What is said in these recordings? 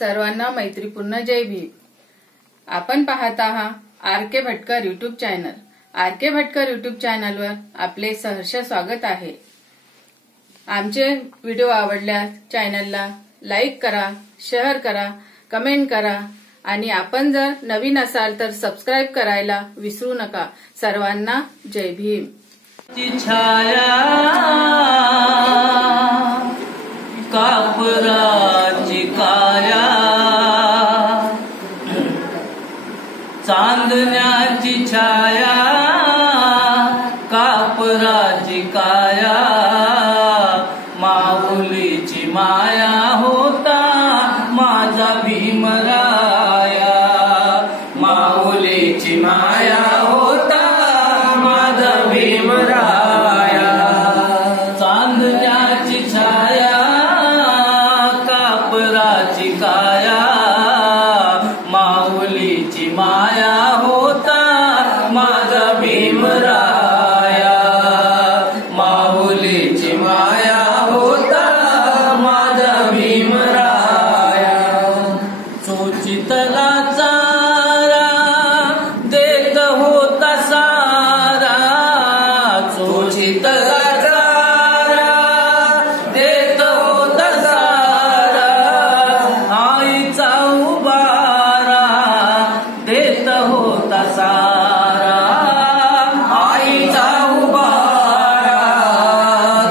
सर्वांना मैत्रीपूर्ण जय भीम। आपण पाहत आहात R K. Bhatkar YouTube channel. R K. Bhatkar YouTube चॅनलवर आपले सहर्ष स्वागत आहे। आमचे व्हिडिओ आवडल्यास चॅनलला लाईक करा, शेअर करा, कमेंट करा आणि आपण जर नवीन असाल तर सबस्क्राइब करायला विसरू नका। सर्वांना जय भीम। छाया कापराची काया, चांदण्याची छाया कापराची काया, माऊलीची माया होता माझा भीमराया, माऊलीची माया होता माझा भीमराया, चांदण्याची छाया कापराची काया, माऊलीची माया होता माझा भीमराया, माऊलीची माया होता माझा भीमराया, चोचितला चारा देत होता सारा, चोचितला होता सारा, आईचा उबारा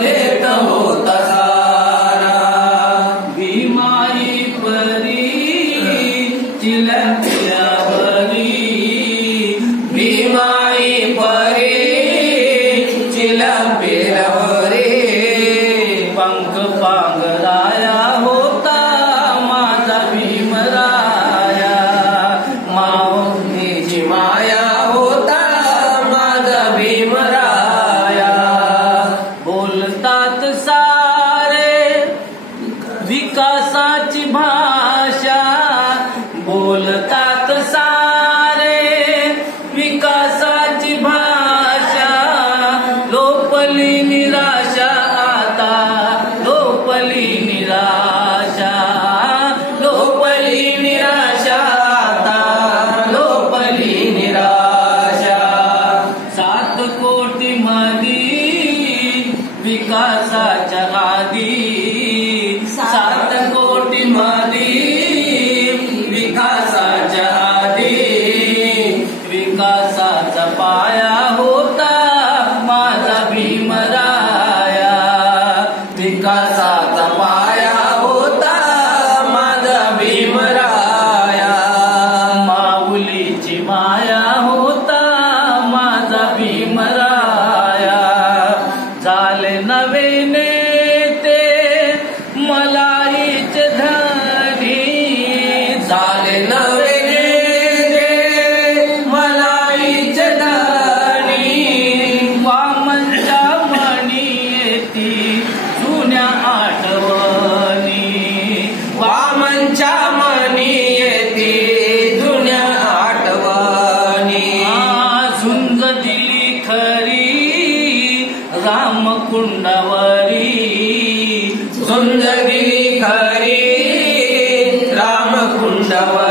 देत होता सारा, भीमाई परी चिलंबियावरी, भीमाई परी चिलंबियावरी, पंख पांघराया होता माझा भीमराया, माऊलीची माया होता माझा भीमराया, बोलतात सारे विकासाची भाषा, बोलतात सारे विकासाची भाषा, लोपली निराशा आता, लोपली निराशा, लोपली निराशा आता, लोपली निराशा, 7 कोटी मधी विकासाच्या आधी, 7 कोटी मधी विकासाच्या आधी, विकासाचा पाया होता माझा भीमराया, विकासाचा पाया होता माझा भीमराया, माऊलीची माया होता माझा भीमराया, झाले नवे नेते मलाईचे धनी, झाले नवे नेते मलाईचे धनी, वामनच्या मणी येती जुन्या आठवणी, वामनच्या मणी येती जुन्या आठवणी, झुंज दिली खरी रामकुंडावरी, झुंज दिली खरी रामकुंडावरी,